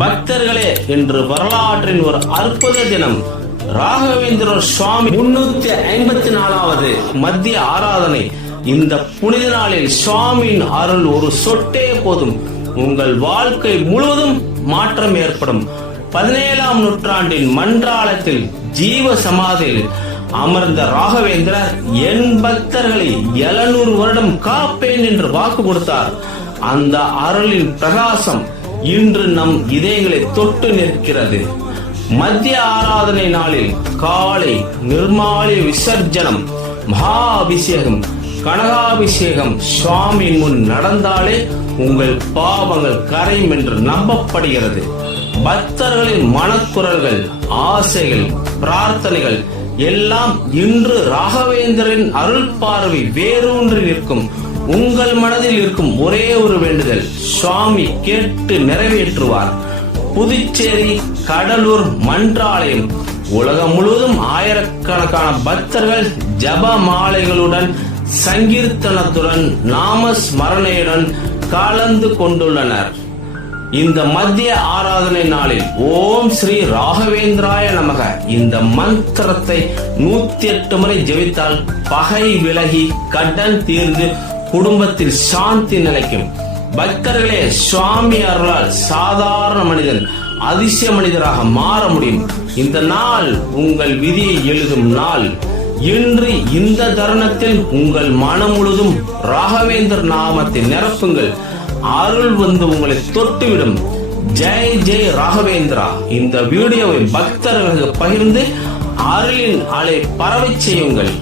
பக்தர்களே, இன்று வரலாற்றின் ஒரு அற்புத தினம். ராகவேந்திர சுவாமி 354வது மத்திய ஆராதனை. இந்த புனித நாளில் சுவாமியின் அருள் ஒரு சொட்டே போதும், உங்கள் வாழ்க்கை முழுவதும் மாற்றம் ஏற்படும். 17ஆம் நூற்றாண்டின் மன்றாலத்தில் ஜீவ சமாதியில் அமர்ந்த ராகவேந்திரர் என் பக்தர்களை 700 வருடம் காப்பேன் என்று வாக்கு கொடுத்தார். அந்த அருளின் பிரகாசம் இன்று நம் இதயங்களை தொட்டு நிற்கிறது. மத்திய ஆராதனை நாளில் காலை நிர்மாலய விசர்ஜனம், மகா அபிஷேகம், கனகாபிஷேகம் சுவாமியின் முன் நடந்தாலே உங்கள் பாவங்கள் கரையும் என்று நம்பப்படுகிறது. பக்தர்களின் மனக்குரல்கள், ஆசைகள், பிரார்த்தனைகள் எல்லாம் இன்று ராகவேந்திரரின் அருள் பார்வை வேரூன்றி நிற்கும். உங்கள் மனதில் இருக்கும் ஒரே ஒரு வேண்டுதல் சுவாமி கேட்டு நிறைவேற்றுவார். புதுச்சேரி, கடலூர், மன்றாலயம், உலகம் முழுவதும் ஆயிரக்கணக்கான பக்தர்கள் ஜப மாலைகளுடன், சங்கீர்த்தனத்துடன், நாமஸ்மரணையுடன் கலந்து கொண்டுள்ளனர். இந்த மத்திய ஆராதனை நாளில் ஓம் ஸ்ரீ ராகவேந்திராய நமக இந்த மந்திரத்தை 108 முறை ஜெபித்தால் பகை விலகி, கடன் தீர்ந்து, குடும்பத்தில் சாந்தி நிலைக்கும். பக்தர்களே, சுவாமி அருளால் சாதாரண மனிதன் அதிசய மனிதராக மாற முடியும். இந்த நாள் உங்கள் விதியை எழுதும் நாள். இன்று இந்த தருணத்தில் உங்கள் மனம் முழுதும் ராகவேந்திர நாமத்தை நிரப்புங்கள். அருள் வந்து உங்களை தொட்டுவிடும். ஜெய் ஜெய் ராகவேந்திரா. இந்த வீடியோவை பக்தர்களுக்கு பகிர்ந்து அருளின் அலை பரவச் செய்யுங்கள்.